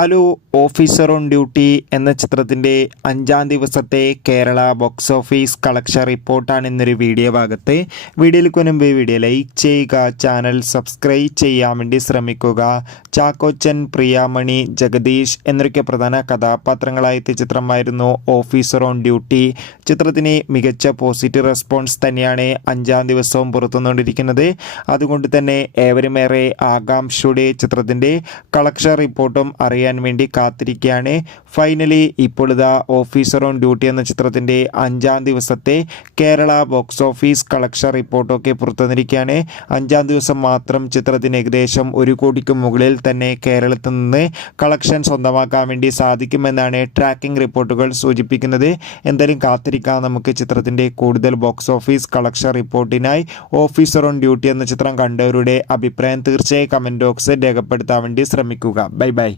Hello. Officer on duty എന്ന ചിത്രത്തിൻ്റെ 5-ാം ദിവസത്തെ കേരള ബോക്സ് ഓഫീസ് കളക്ഷൻ റിപ്പോർട്ടാണ് ഇന്നൊരു വീഡിയോ ഭാഗത്ത്. വീഡിയോയിലേക്ക് മുൻപ് വീഡിയോ ലൈക്ക് ചെയ്യുക, ചാനൽ സബ്സ്ക്രൈബ് ചെയ്യാൻ വേണ്ടി ശ്രമിക്കുക. ചാക്കോച്ചൻ, പ്രിയാമണി, ജഗദീഷ് എന്നൊക്കെ പ്രധാന കഥാപാത്രങ്ങളായ ചിത്രമായിരുന്നു ഓഫീസർ ഓൺ ഡ്യൂട്ടി. ചിത്രത്തിന് മികച്ച പോസിറ്റീവ് റെസ്പോൺസ് തന്നെയാണ് 5-ാം ദിവസവും പുറത്തുവന്നുകൊണ്ടിരിക്കുന്നത്. അതുകൊണ്ട് തന്നെ ഏവരുമേറെ ആകാംക്ഷയുടെ ചിത്രത്തിൻ്റെ കളക്ഷൻ റിപ്പോർട്ടും അറിയാൻ വേണ്ടി കാത്തിരിക്കുകയാണ്. ഫൈനലി ഇപ്പോൾ ഇതാ ഓഫീസർ ഓൺ ഡ്യൂട്ടി എന്ന ചിത്രത്തിൻ്റെ 5-ാം ദിവസത്തെ കേരള ബോക്സ് ഓഫീസ് കളക്ഷൻ റിപ്പോർട്ടൊക്കെ പുറത്തുവന്നിരിക്കുകയാണ്. 5-ാം ദിവസം മാത്രം ചിത്രത്തിന് ഏകദേശം 1 കോടിക്ക് മുകളിൽ തന്നെ കേരളത്തിൽ നിന്ന് കളക്ഷൻ സ്വന്തമാക്കാൻ വേണ്ടി സാധിക്കുമെന്നാണ് ട്രാക്കിംഗ് റിപ്പോർട്ടുകൾ സൂചിപ്പിക്കുന്നത്. എന്തായാലും കാത്തിരിക്കാം നമുക്ക് ചിത്രത്തിൻ്റെ കൂടുതൽ ബോക്സ് ഓഫീസ് കളക്ഷൻ റിപ്പോർട്ടിനായി. ഓഫീസർ ഓൺ ഡ്യൂട്ടി എന്ന ചിത്രം കണ്ടവരുടെ അഭിപ്രായം തീർച്ചയായും കമൻറ്റ് ബോക്സിൽ രേഖപ്പെടുത്താൻ വേണ്ടി ശ്രമിക്കുക. Bye bye.